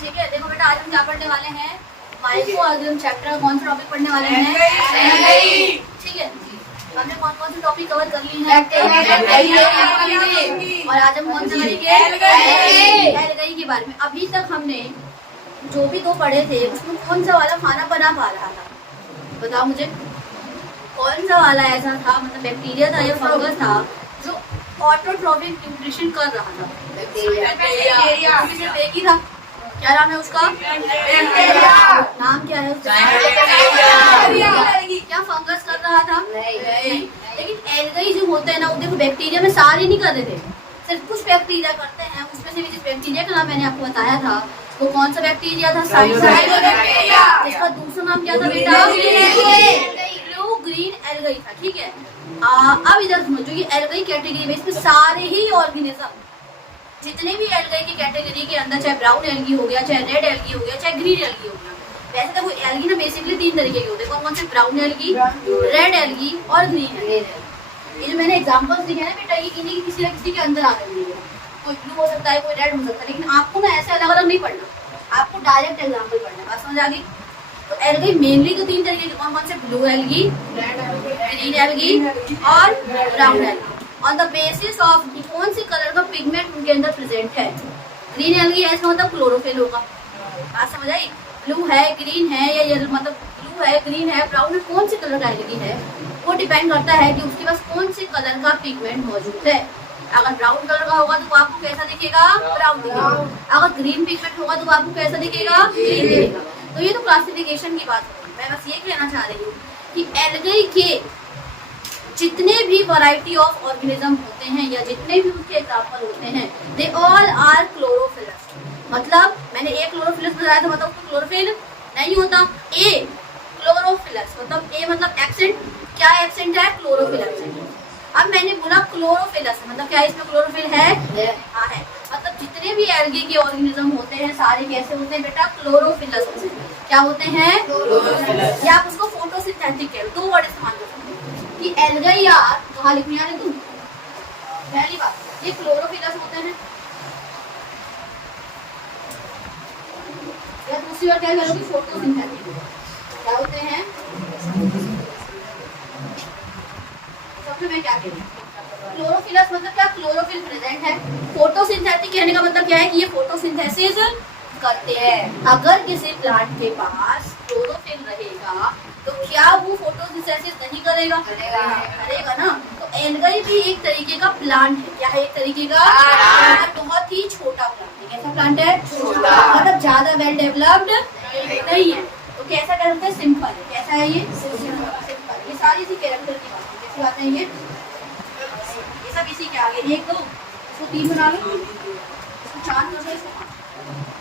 ठीक है, देखो बेटा आज हम क्या पढ़ने वाले हैं, माइक्रो ऑर्गेनिज्म चैप्टर कौन सा टॉपिक पढ़ने वाले हैं? ठीक है, हमने कौन कौन से टॉपिक कवर कर ली है? और आज हम कौन सा करेंगे? एल्गाई के बारे में। अभी तक हमने जो भी दो पढ़े थे उसमें कौन सा वाला खाना बना पा रहा था? बताओ मुझे, कौन सा वाला ऐसा था, मतलब बैक्टीरिया था या फंगस था जो ऑटोट्रॉफिक न्यूट्रिशन कर रहा था? बैक्टीरिया। सिर्फ एक ही था, क्या नाम है उसका? नाम क्या है उसका? क्या फंगस कर रहा था? नहीं। लेकिन एल्गाई जो होते हैं ना, वो देखो बैक्टीरिया में सारे नहीं कर रहे थे, सिर्फ कुछ बैक्टीरिया करते हैं। उसमें से भी जिस बैक्टीरिया का नाम मैंने आपको बताया था वो कौन सा बैक्टीरिया था? साइनोबैक्टीरिया। इसका दूसरा नाम क्या था बेटा? ब्लू ग्रीन एल्गाई था। ठीक है, अब इधर समझो, ये एल्गाई कैटेगरी में इसमें सारे ही ऑर्गेनिज्म, जितने भी एल्गाई की कैटेगरी के अंदर, चाहे ब्राउन एल्गी हो गया, चाहे रेड एल्गी हो गया, चाहे ग्रीन एल्गी हो गया। वैसे तो वो एल्गी ना बेसिकली तीन तरीके के होते हैं, कौन कौन से? ब्राउन एल्गी, रेड एल्गी और ग्रीन एल्गी। ये जो मैंने एग्जांपल्स दिखे ना बेटा, ये किन्हीं किसी न किसी के अंदर आ रही है। कोई ब्लू हो सकता है, कोई रेड हो सकता है, लेकिन आपको ना ऐसे अलग अलग नहीं पढ़ना, आपको डायरेक्ट एग्जाम्पल पढ़ना। बात समझ आ गई? तो एल्गी मेनली तो तीन तरीके के, कौन कौन से? ब्लू एल्गी, ग्रीन एल्गी और brown algae. On the basis of कौन सी कलर का पिगमेंट उनके अंदर प्रेजेंट है। ग्रीन एल्गी है, इसका मतलब क्लोरोफिल होगा। बात समझ आई? ब्लू है, ग्रीन है या येलो, मतलब ब्लू है, ग्रीन है, ब्राउन है, कौन सी कलर का एल्गी है वो डिपेंड करता है कि उसके पास कौन सी कलर का पिगमेंट मौजूद है। अगर ब्राउन कलर का होगा तो आपको कैसा दिखेगा? ब्राउन दिखेगा। अगर ग्रीन पिगमेंट होगा तो आपको कैसा दिखेगा? ग्रीन दिखेगा। तो ये तो क्लासिफिकेशन की बात है। मैं बस ये कहना चाह रही हूँ कि एल्गाई के जितने भी वैरायटी ऑफ ऑर्गेनिज्म होते हैं या जितने भी उसके एग्जाम्पल होते हैं, दे ऑल आर क्लोरोफिलस। मतलब मैंने ए क्लोरोफिलस बताया था, मतलब उसको क्लोरोफिल नहीं होता। ए क्लोरोफिलस मतलब ए मतलब एक्सेंट, क्या एक्सेंट है? Chlorophyll accent. अब मैंने बोला क्लोरोफिलस मतलब क्या इसमें क्लोरोफिल है? हाँ है। मतलब जितने भी एल्गी के ऑर्गेनिज्म होते हैं सारे कैसे होते हैं बेटा? क्लोरोफिलस होते हैं। क्या होते हैं? या आप उसको फोटोसिंथेटिक कह लो, दो वर्ड इस्तेमाल कर सकते हैं कि एल्गाई यार कहाँ लिखने आ रहे तुम? पहली बात ये क्लोरोफिलस होते हैं, या दूसरी बार क्या करोगे? फोटोसिंथेटिक। क्या होते हैं? मैं क्या कह रही हूँ, क्लोरोफिलस मतलब क्या? क्लोरोफिल प्रेजेंट है। फोटोसिंथेटिक कहने का मतलब क्या है कि ये फोटोसिंथेसिस करते हैं। अगर किसी प्लांट के पास क्लोरोफिल रहेगा तो क्या वो फोटोसिंथेसिस नहीं करेगा? करेगा ना। तो एल्गाई भी एक तरीके का प्लांट है। क्या है? एक तरीके का बहुत ही छोटा प्लांट है। कैसा प्लांट है? छोटा, मतलब ज्यादा वेल डेवलप्ड नहीं है। तो कैसा कह सकते हैं? सिंपल है। कैसा है ये? सिंपल। ये सारी सी कैरेक्टर की बात है। कैसी बात है ये सब इसी के आगे। एक दो इसको तीन बना लो, इसको चार कर दो, इसको पाँच।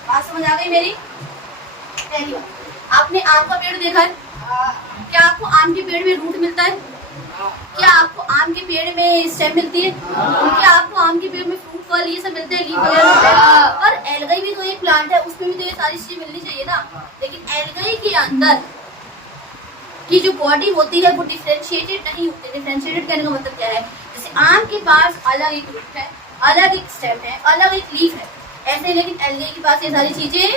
बात समझ आ गई मेरी? पहली बात, आपने आम का पेड़ देखा है? क्या आपको आम के पेड़ में रूट मिलता है? क्या आपको आम के पेड़ में स्टेम मिलती है? क्या आपको आम के पेड़ में फ्रूट फल ये सब मिलते हैं? लीफ वगैरह। और एल्गाई भी तो एक प्लांट है, उसमें भी तो ये सारी चीजें मिलनी चाहिए ना। लेकिन एल्गाई के अंदर की जो बॉडी होती है वो डिफरेंशिएटेड नहीं होती। डिफरेंशिएटेड कहने का मतलब क्या है? जैसे आम के पास अलग एक रूट है, अलग एक स्टेम है, अलग एक लीफ है, ऐसे। लेकिन एल्गाई के पास ये सारी चीजें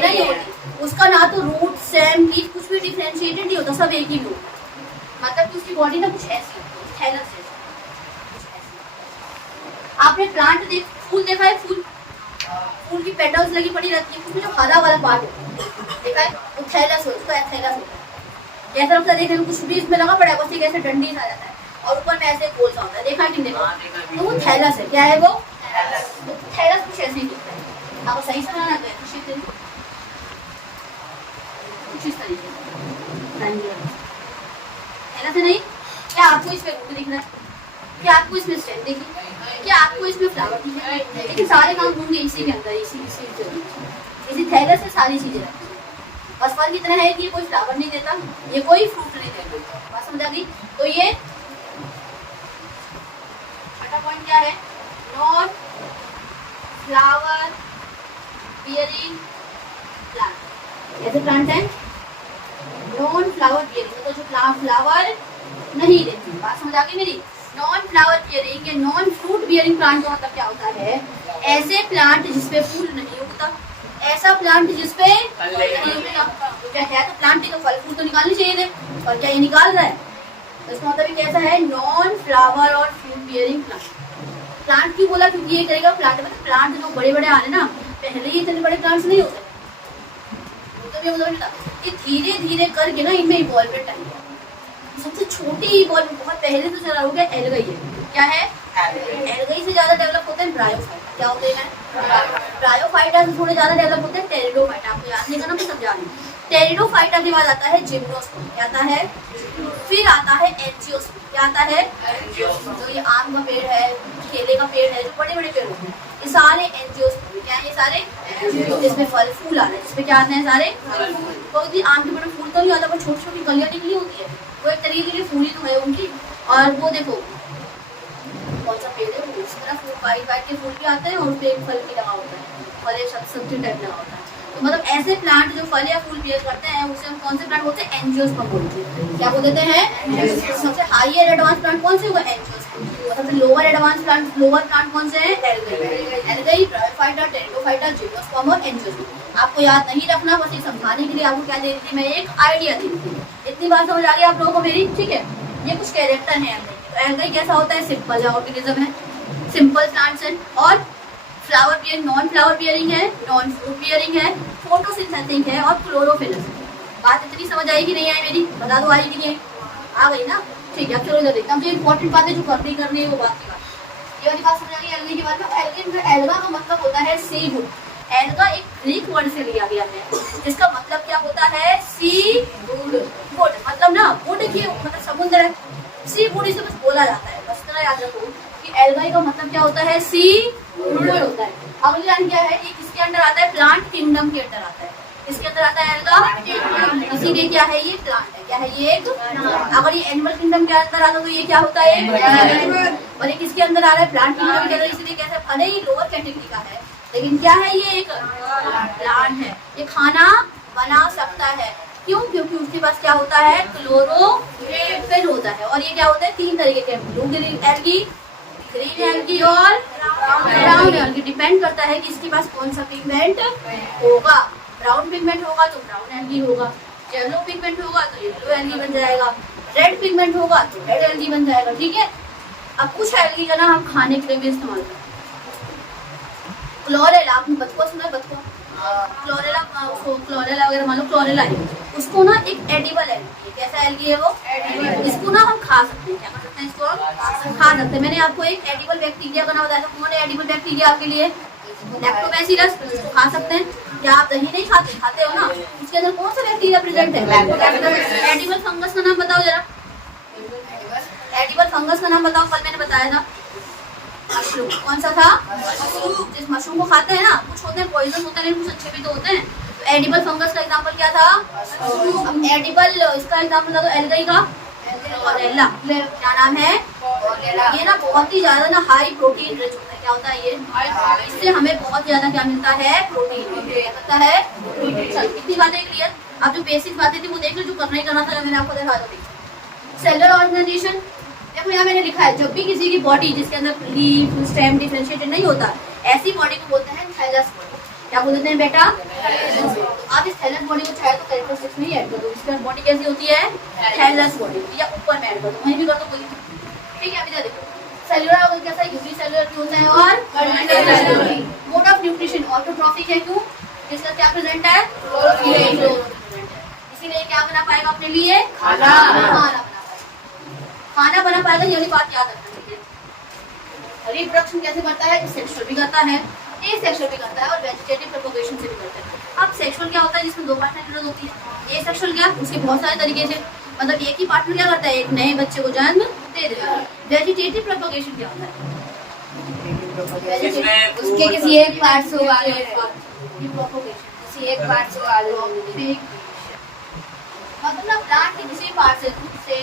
नहीं होती। उसका ना तो रूट, स्टेम, लीफ कुछ भी डिफरेंशिएटेड नहीं होता, सब एक ही में होता। मतलब कि उसकी बॉडी ना कुछ ऐसी होती है, थैलस जैसी। आपने प्लांट फूल देखा है? फूल की पेटल्स लगी पड़ी रहती है, उसमें जो हरा वाला पार्ट होता है देखा है? वो थैलस हो, उसका थैलस होता है। कैसा लगता है देखने में? कुछ भी इसमें लगा पड़ा है, बस एक ऐसे डंडी सा रहता है और ऊपर में ऐसे गोल सा होता है। देखा कि देखो, तो वो थैलस है। क्या है वो? थैलस कुछ ऐसे ही दिखता है। आपको सही से बनाना है कुछ इस तरीके से थैलस है। नहीं? क्या आपको इसमें रूट दिख रहा है? क्या आपको इसमें स्टेम दिख रही है? क्या आपको इसमें फ्लावर दिख रहा है? लेकिन सारे काम होंगे इसी के अंदर, इसी थैलस से सारी चीजें रहती है। बस फर्क इतना है कि ये कोई फ्लावर नहीं देता, ये कोई फ्रूट नहीं देता। बात समझ आ गई? तो ये छठा पॉइंट क्या है? Non flower bearing plant. ऐसे प्लांट है नॉन फ्लावर बियरिंग, तो जो फ्लावर नहीं देती। बात समझ आ गई मेरी? नॉन फ्लावर बियरिंग या नॉन फ्रूट बियरिंग प्लांट का मतलब क्या होता है? ऐसे प्लांट जिसपे फूल नहीं उगता, ऐसा प्लांट जिसपे तो क्या है, तो प्लांट ही तो फल फूल तो निकालने चाहिए थे, और क्या ये निकाल रहा है? तो इसका मतलब ये कैसा है? नॉन फ्लावर और फ्रूट बियरिंग प्लांट। प्लांट क्यों बोला? क्योंकि ये करेगा प्लांट, मतलब प्लांट जो बड़े बड़े आ रहे ना, पहले ये इतने बड़े प्लांट्स नहीं होते, ये धीरे धीरे करके ना इनमें इवॉल्वमेंट टाइम है। सबसे छोटी इवॉल्व बहुत पहले तो चला हो गया एल्गाई है। क्या है? एल्गाई से ज्यादा डेवलप होते हैं ब्रायोफाइटा। क्या होते हैं? ब्रायोफाइटा से थोड़े ज्यादा डेवलप होते हैं टेरिडोफाइटा। आपको याद नहीं करना, मैं समझा रही हूँ। टेरिडोफाइटा के बाद आता है जिम्नोस्पर्म। क्या आता है? फिर आता है एंजियोस्पर्म। क्या आता है? जो ये आम का पेड़ है, केले का पेड़ है, जो बड़े बड़े पेड़ होते हैं, ये सारे एंजियोस्पर्म। क्या है? ये सारे जिसमें फल फूल आ रहे हैं, जिसमें क्या आते हैं? सारे क्योंकि आम के पेड़ फूल तो नहीं आता, पर छोटी छोटी कलियां निकली होती है, वो एक तरीके की फूली तो है उनकी। और वो देखो कौन सा पेड़ है, उस तरह वाइट वाइट के फूल भी आते हैं और उसपे एक फल भी लगा होता है, फल या सब्जी टाइप लगा होता है। तो मतलब ऐसे प्लांट जो फल या फूल बेयर करते हैं उसे हम कौन से प्लांट बोलते हैं? एंजियोस्पर्म बोलते हैं। क्या बोल देते हैं? सबसे हाईयर एडवांस प्लांट कौन से होगा? एंजियोस्पर्म। और सबसे lower advance plant, lower plant कौन से हैं? एल्गाई, ब्रायोफाइटा, टेरिडोफाइटा, जिम्नोस्पर्म और एंजियोस्पर्म। आपको याद नहीं रखना, बस ये समझाने के लिए आपको क्या दे रही थी मैं? एक आइडिया दी थी। इतनी बात समझ आ गई आप लोगों को मेरी? ठीक है, ये कुछ कैरेक्टर है एल्गाई। तो एल्गाई कैसा होता है? सिंपल ऑर्गेनिज्म है, सिंपल प्लांट्स है, और flower bearing, non flower bearing है, नॉन फ्रूट बियरिंग है, फोटोसिंथेटिक है और क्लोरोफिलस है। बात इतनी समझ आई कि नहीं आई मेरी? बता दो, आई कि नहीं आई? आ गई ना? ठीक है, अब चलो इधर देखते हैं। जो इंपॉर्टेंट बात है जो करनी है वो बात की बात। ये वाली बात समझ आ गई एल्गाई के बारे में। एल्गा का मतलब होता है सी वुड। एल्गा एक ग्रीक वर्ड से लिया गया है, जिसका मतलब क्या होता है? सी वुड। मतलब ना वुड की मतलब समुद्र है, सी वुड इसे बस बोला जाता है, बस इतना याद रखो कि एल्गाई का मतलब क्या होता है? सी वुड होता है। अगली लाइन क्या है? ये किसके अंदर आता है? प्लांट किंगडम के अंदर आता है। इसके अंदर आता है एल्गा, इसीलिए क्या है? ये प्लांट है। क्या है? ये एक। अगर ये एनिमल किंगडम के अंदर आता तो ये क्या होता है? और ये किसके अंदर आ रहा है? प्लांट किंगडम के अंदर। इसलिए कैसे, भले ही लोअर कैटेगरी का है लेकिन क्या है? ये एक प्लांट है। ये खाना बना सकता है। क्यों? क्योंकि उसके पास क्या होता है? क्लोरोफिल होता है। और ये क्या होता है? 3 तरीके के, blue green algae, green algae और ब्राउन एल्गी। डिपेंड करता है कि इसके पास कौन सा पिगमेंट होगा। ब्राउन पिगमेंट होगा तो ब्राउन एल्गी होगा, येलो पिगमेंट होगा तो येलो एल्गी बन जाएगा, रेड पिगमेंट होगा तो रेड एल्गी बन जाएगा। ठीक है, अब कुछ एल्गी का ना हम खाने के लिए भी इस्तेमाल करते हैं। क्लोरेला, आपने बथुआ सुना है? बथुआ, क्लोरेला, उसको क्लोरेला वगैरह मान लो, क्लोरेला है, उसको ना एक एडिबल एल्गी है। कैसा एल्गी है वो? एडिबल। इसको ना हम खा सकते हैं। क्या कर सकते हैं? इसको हम खा सकते हैं। मैंने आपको एक एडिबल बैक्टीरिया का नाम बताया था। कौन है एडिबल बैक्टीरिया आपके लिए? लैक्टोबैसिलस। इसको खा सकते हैं। क्या आप दही नहीं खाते? खाते हो ना? उसके अंदर कौन सा बैक्टीरिया प्रेजेंट है? एडिबल फंगस का नाम बताओ जरा। एडिबल फंगस का नाम बताओ। कल मैंने बताया था मशरूम। कौन सा था? जिस मशरूम को खाते हैं ना, कुछ होते हैं पॉइजन होते हैं, कुछ अच्छे भी तो होते हैं। तो एडिबल फंगस का एग्जांपल क्या था? एडिबल, इसका एग्जांपल था तो एल्गाई का क्लोरेला। क्या नाम है? ये ना बहुत ही ज्यादा ना हाई प्रोटीन रिच होता है। क्या होता है ये? इससे हमें बहुत ज्यादा क्या मिलता है? प्रोटीन मिलता है। इतनी बातें क्लियर। अब जो बेसिक बातें थी वो देख लो, जो करना ही करना था मैंने आपको देखा था। सेलुलर ऑर्गेनाइजेशन देखो, यहाँ मैंने लिखा है जब भी किसी की बॉडी जिसके अंदर लीफ स्टेम डिफरेंशिएटेड नहीं होता, ऐसी बॉडी को बोलते हैं थैलस बॉडी। क्या बोलते हैं बेटा? आप इस थैलस बॉडी को चाहे तो कैरेक्टरिस्टिक्स में ही ऐड कर दो। इसकी बॉडी कैसी होती है? थैलस बॉडी, या ऊपर में ऐड कर दो, वहीं भी कर दो कोई। ठीक है, अभी देखो सेलुलर ऑर्गन कैसा है? यूनिसेलुलर होता है और मोड ऑफ न्यूट्रिशन ऑटोट्रॉफिक है। क्यों? इसका क्या प्रेजेंट है? इसीलिए क्या बना पाएगा अपने लिए? खाना बना पाएगा। ये वाली बात याद रखना। रिप्रोडक्शन कैसे करता है? सेक्सुअल भी करता है, एसेक्सुअल भी करता है और वेजिटेटिव प्रोपगेशन से भी करता है। अब सेक्सुअल क्या होता है? जिसमें 2 पार्टनर की जरूरत होती है। एसेक्सुअल क्या? उसके बहुत सारे तरीके से, मतलब एक ही पार्टनर क्या करता है? एक नए बच्चे को जन्म दे देता है। वेजिटेटिव प्रोपगेशन क्या होता है? उसके किसी एक पार्ट से किसी एक पार्ट से मतलब ना प्लांट के किसी पार्ट से,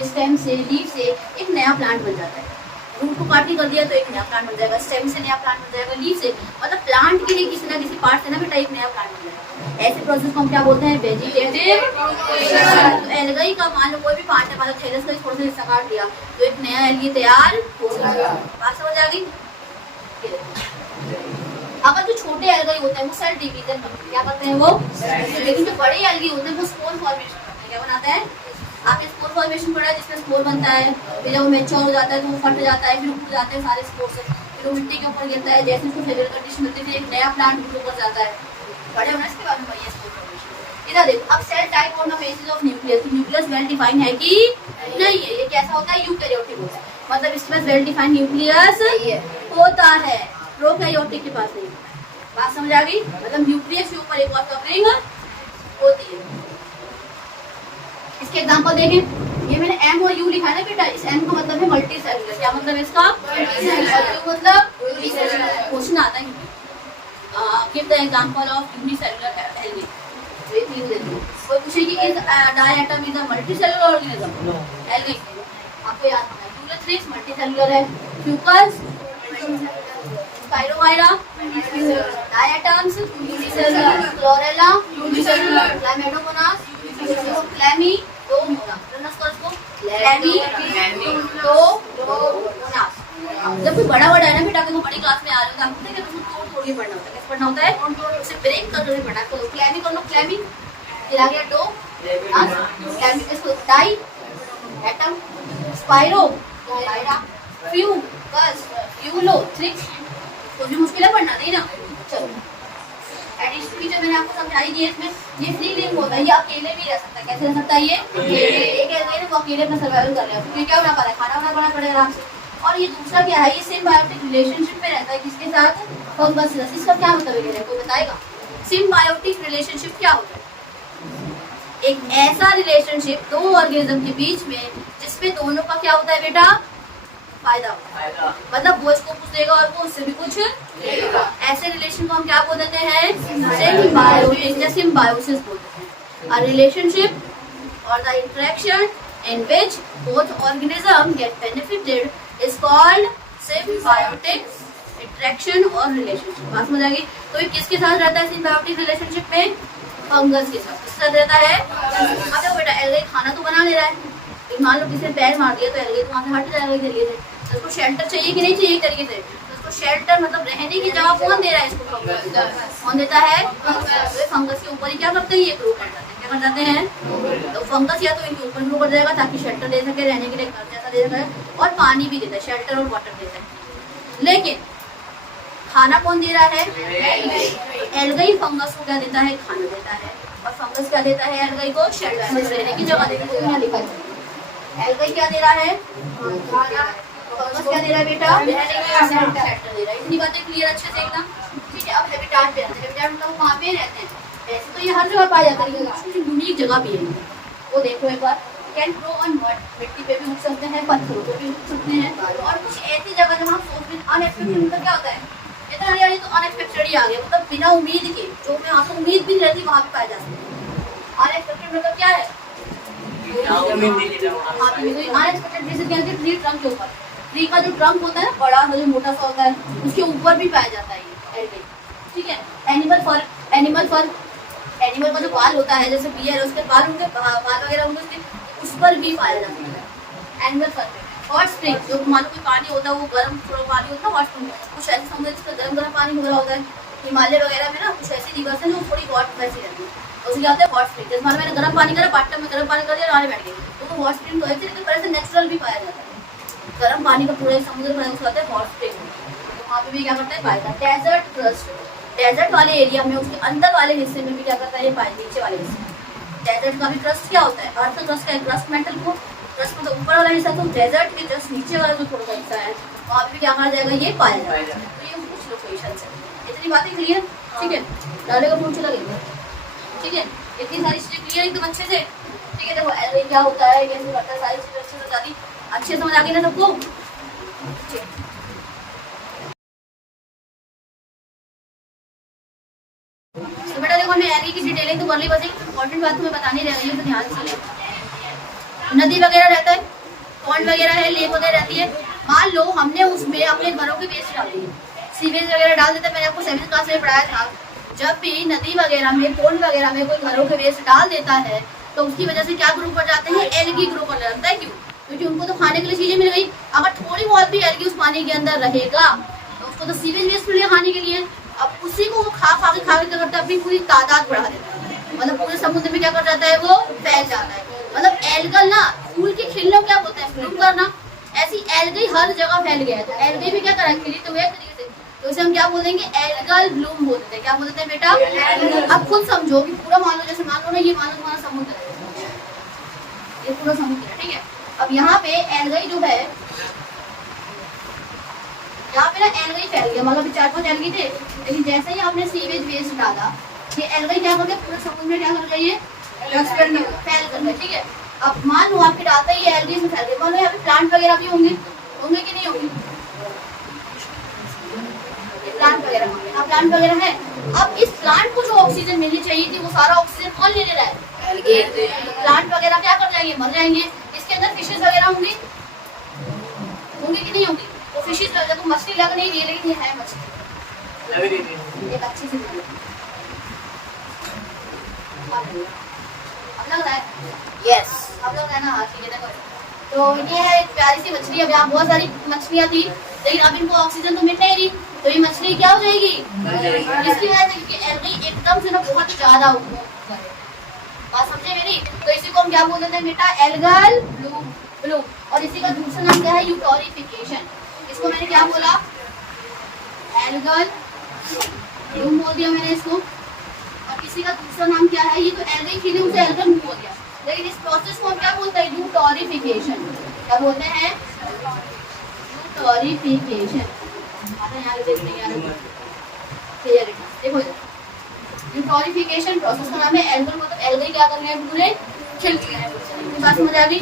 स्टेम से, लीफ से एक नया प्लांट बन जाता है। रूट को काट कर दिया तो एक नया प्लांट बन जाएगा, स्टेम से नया प्लांट बन जाएगा, लीफ से, मतलब प्लांट के लिए किसी ना किसी पार्ट से ना बेटा एक नया प्लांट बन जाएगा। ऐसे प्रोसेस को हम क्या बोलते हैं? वेजिटेटिव। तो एल्गाई का मान लो कोई भी पार्ट है, मतलब थैलस का थोड़ा सा हिस्सा काट दिया तो एक नया एल्गी तैयार हो जाएगा। बात समझ आ गई? अगर जो छोटे एल्गी होते हैं वो सेल डिवीजन करते हैं, क्या करते हैं वो, लेकिन जो बड़े एल्गी होते हैं वो स्पोर फॉर्मेशन करते हैं। क्या बनाते हैं, आपने स्पोर फॉर्मेशन पढ़ा है, जिसमें स्पोर बनता है, फिर जब वो मैच्योर हो जाता है तो वो फट जाता है, फिर उठ जाते हैं सारे स्पोर से, फिर वो मिट्टी के ऊपर गिरता है, जैसे उसको फेवरेबल कंडीशन मिलती है एक नया प्लांट ग्रो कर जाता है। बड़े होना इसके बाद में भैया स्पोर फॉर्मेशन। इधर देखो, अब सेल टाइप और phases of nucleus, nucleus well define है कि नहीं है, ये कैसा होता है, यूकैरियोटिक होता है, मतलब इसके पास वेल डिफाइंड न्यूक्लियस होता है, प्रोकैरियोटिक के पास नहीं। बात समझ आ गई, मतलब न्यूक्लियस के ऊपर एक और कवरिंग होती है। इसके एग्जांपल देखें, ये मैंने एम और यू लिखा है ना बेटा, इस एम का मतलब है मल्टी सेलुलर, क्या मतलब है इसका, मतलब क्वेश्चन आता है give the example of unicellular algae, कोई पूछे कि is diatom is a multi cellular organism, algae आपको याद होना है, यूनिसेलुलर मल्टी सेलुलर है, fucus spirogyra diatoms unicellular, chlorella unicellular, chlamydomonas chlamydomonas, chlamydomonas. जब कोई बड़ा है ना बेटा, तो बड़ी क्लास में आ रहे हो तो आपको देखिए तो तोड़ के पढ़ना होता है, कैसे पढ़ना होता है, उसे ब्रेक करके पढ़ना है। तो क्लैमी कर लो, क्लैमी फिर आ गया डो क्लैमी, इसको die atom, spirogyra, fucus ulothrix, तो भी मुश्किल है पढ़ना, नहीं ना। चलो एडिशन की जो मैंने आपको समझाई दी है, इसमें ये फ्री लिंक होता है, ये अकेले भी रह सकता है, कैसे रह सकता है ये एक है वो अकेले अपना सर्वाइवल कर रहा है, क्योंकि क्या होना पड़ा है, खाना बनाना पड़ेगा आराम से। और ये दूसरा क्या है, ये सिम्बायोटिक रिलेशनशिप में रहता है किसके साथ, फंगस के साथ। इसका क्या मतलब है, कोई बताएगा, सिम्बायोटिक रिलेशनशिप क्या होता है, एक ऐसा रिलेशनशिप दो ऑर्गेनिज्म के बीच में जिसमें दोनों का क्या होता है बेटा, फायदा होता है, मतलब वो इसको कुछ देगा और वो उससे भी कुछ लेगा। ऐसे रिलेशन को हम क्या बोलते हैं, सिम्बायोटिक या सिम्बायोसिस बोलते हैं। अ रिलेशनशिप और the interaction in which both organism get benefited is called symbiotic interaction और रिलेशनशिप। बात समझ आ गई। तो ये किसके साथ रहता है सिम्बायोटिक रिलेशनशिप में, फंगस के साथ। किसके साथ रहता है, अब देखो बेटा एल्गी खाना तो बना ले रहा है, मान लो किसी ने पैर मार दिया तो एल्गी तो वहाँ से हट जाएगा तरीके से, तो उसको शेल्टर चाहिए कि नहीं चाहिए तरीके से, तो उसको शेल्टर मतलब रहने की जगह कौन दे रहा है इसको, फंगस कौन देता है, तो फंगस के ऊपर ही क्या करते हैं, ये ग्रो कर जाते हैं, क्या कर जाते हैं, तो फंगस या तो इनके ऊपर ग्रो कर जाएगा ताकि शेल्टर दे सके, रहने के लिए घर जैसा दे सके, और पानी भी देता है, शेल्टर और वाटर देता है। लेकिन खाना कौन दे रहा है, एल्गी फंगस को क्या देता है, खाना देता है, और फंगस क्या देता है, एल्गी को शेल्टर रहने की जगह देता है। यहाँ लिखा है एल्गी क्या दे रहा है, फंगस क्या दे रहा है बेटा, शेल्टर दे रहा है। इतनी बातें क्लियर अच्छे से एकदम, ठीक है। अब हैबिटेट पे आते हैं, हैबिटेट मतलब वहाँ पे रहते हैं, वैसे तो ये हर जगह पाया जाता है, लेकिन यूनिक जगह भी है, वो देखो एक बार। कैन ग्रो ऑन मड, मिट्टी पे भी उग सकते हैं, पत्थरों पे भी उग सकते हैं, और कुछ ऐसी जगह जहाँ सोच अनएक्सपेक्टेड, मतलब क्या होता है, इतना हरियाली तो अनएक्सपेक्टेड ही आ गया, मतलब बिना उम्मीद के, जो मैं आपको उम्मीद भी नहीं रहती वहाँ पे पाया जा सकता है। अनएक्सपेक्टेड मतलब क्या है, ट्री ट्रंक के ऊपर, ट्री का जो ट्रंक होता है बड़ा जो मोटा सा होता है, उसके ऊपर भी पाया जाता है ये, ठीक है। एनिमल का जो बाल होता है, जैसे बियर है उसके बाल होंगे, बाल वगैरह होंगे उसके, उस पर भी पाया जाता है एनिमल फर पे। हॉट स्प्रिंग, जो मानो कोई पानी होता है वो गर्म थोड़ा पानी होता है, हॉट स्प्रिंग कुछ ऐसे समझ जिसमें गर्म पानी हो रहा होता है, हिमालय वगैरह में ना कुछ ऐसी रिवर्स है जो थोड़ी हॉट वैसी रहती है, उसमें क्या होता है हॉट स्प्रिंग। जैसे मैंने गर्म पानी करा, बाथटब में गर्म पानी कर दिया, नहाने बैठ गए, तो हॉट स्प्रिंग तो है, लेकिन वैसे नेचुरल भी पाया जाता है, गर्म पानी का पूरा समुद्र में उसको आता है हॉट स्प्रिंग, तो वहाँ पे भी क्या करता है पाया जाता है। डेजर्ट क्रस्ट, डेजर्ट वाले एरिया में उसके अंदर वाले हिस्से में भी क्या करता है ये पाया, नीचे वाले हिस्से। डेजर्ट का भी क्रस्ट क्या होता है, अर्थ क्रस्ट का है, क्रस्ट मेटल को, क्रस्ट मतलब ऊपर वाला हिस्सा, तो डेजर्ट के जस्ट नीचे वाला जो थोड़ा सा हिस्सा है वहाँ पे भी क्या कहा जाएगा, ये पाया जाएगा। तो ये कुछ लोकेशन है, इतनी बातें क्लियर, ठीक है। डाले का पूछ लगेगा, ठीक है, इतनी सारी चीजें क्लियर एकदम अच्छे से, ठीक है। देखो एल्गी क्या होता है, कैसे करता है, सारी चीजें अच्छे से बता दी, अच्छे समझ आ गई ना सबको, ठीक। तो बेटा देखो मैं एल्गी की डिटेलिंग तो कर ली, बस एक इम्पोर्टेंट बात तुम्हें बतानी रह गई है, तो ध्यान से। नदी वगैरह रहता है, पॉन्ड वगैरह है, लेक वगैरह रहती है, मान लो हमने उसमें अपने घरों के वेस्ट डाल दिए, सीवेज वगैरह डाल देते, मैंने आपको 7th क्लास में पढ़ाया था, जब भी नदी वगैरह में, पॉन्ड वगैरह में कोई घरों के वेस्ट डाल देता है तो उसकी वजह से क्या ग्रो कर जाते हैं, एल्गी ग्रो कर जाता है। क्यों, क्योंकि उनको तो खाने के लिए चीजें मिल गई। अगर थोड़ी बहुत भी एल्गी उस पानी के अंदर रहेगा तो उसको तो सीवेज वेस्ट मिल गया खाने के लिए, अब उसी को वो खा खा के क्या करता है, अपनी पूरी तादाद बढ़ा देता है, मतलब पूरे समुद्र में क्या कर जाता है, वो फैल जाता है। मतलब एल्गल ना, फूल के खिलने को क्या बोलते हैं, ब्लूम करना। ऐसी एल्गी हर जगह फैल गया है, तो एल्गी भी क्या करा, खिली तो एक तरीके से, तो इसे हम क्या बोलेंगे, एल्गल ब्लूम बोलते हैं। क्या बोलते हैं बेटा? अब खुद समझो कि पूरा मान लो, जैसे मान लो ना, ये मान लो तुम्हारा समुद्र है, ये पूरा समुद्र है, ठीक है। अब यहाँ पे एल्गी जो है, यहाँ पे ना एल्गी फैल गया, मतलब 4-5 एल्गी थे, लेकिन जैसे ही आपने सीवेज वेस्ट डाला, ये एल्गी क्या कर गया, पूरे समुद्र में क्या कर गई है, फैल कर गया, ठीक है। अब मान लो आपके डालते ही एल्गी में फैल गए, मान लो यहाँ पे प्लांट वगैरह भी होंगे, होंगे कि नहीं होंगे, प्लांट वगैरह होंगे, हाँ प्लांट वगैरह है। अब इस प्लांट को जो ऑक्सीजन मिलनी चाहिए थी, वो सारा ऑक्सीजन कौन ले रहा है, प्लांट वगैरह क्या कर जाएंगे, मर जाएंगे। इसके अंदर फिशेस वगैरह होंगी, होंगी कि नहीं होंगी, वो फिशेस वगैरह, तो मछली लग नहीं रही है, लेकिन ये है मछली, लग रही थी एक अच्छी सी अब लग रहा है, यस अब लग रहा है ना, हाँ ठीक है देखो। तो ये है एक प्यारी सी मछली। अब यहाँ बहुत सारी मछलियाँ थी, लेकिन अब इनको ऑक्सीजन तो मिल नहीं रही, तो ये मछली क्या हो जाएगी, इसकी वजह से, क्योंकि एल्गी एकदम से ना बहुत ज्यादा बात समझे मेरी। तो इसी को हम क्या बोल देते हैं बेटा, एल्गल ब्लूम। और इसी का दूसरा नाम क्या है, यूटोरिफिकेशन। इसको मैंने क्या बोला, एल्गल ब्लूम बोल दिया मैंने इसको। और इसी का दूसरा नाम क्या है, ये तो एल्गी खिली, उसे एल्गल ब्लूम हो गया, लेकिन इस प्रोसेस को हम क्या बोलते हैं, यूटोरिफिकेशन। क्या बोलते हैं, यूटोरिफिकेशन। यहाँ देखते हैं, देखो यूटोरिफिकेशन प्रोसेस का नाम है। एल्गल मतलब एल्गी क्या कर रहे हैं, पूरे खिल रहे हैं। बात समझ आ गई।